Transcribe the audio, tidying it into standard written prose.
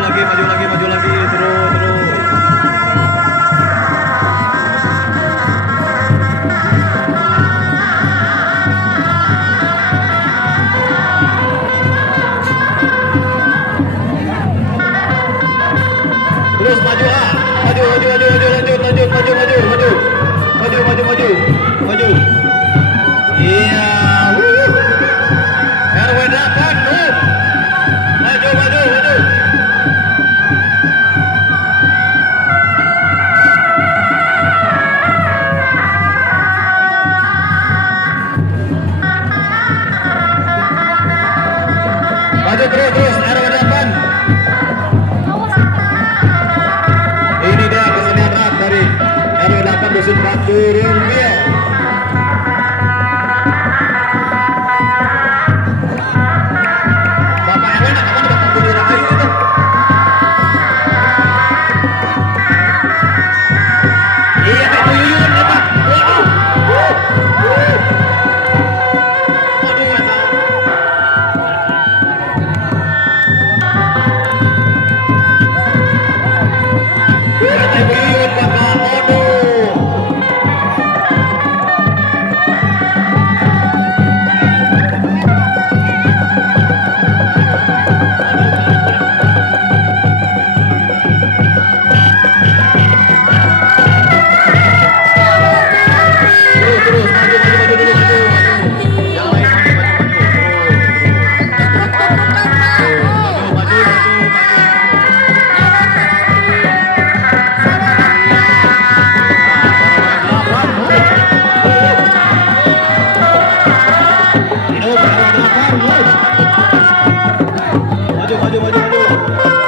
maju lagi, terus, terus. Terus maju ah, maju. Iya, RW 8, maju. Maju terus, RW 8. Ini dia kesenian rap dari RW 8 Dusun Batu Rumbia. Bapak RW nak kemana Bapak Budi Rahayu itu? Iya, Pak Yuyun ya Pak. Waduh. Waduh ya Pak. Kata Ibu Yuyun Bapak, waduh. Terus, maju dulu, maju. Yang lain maju. Maju.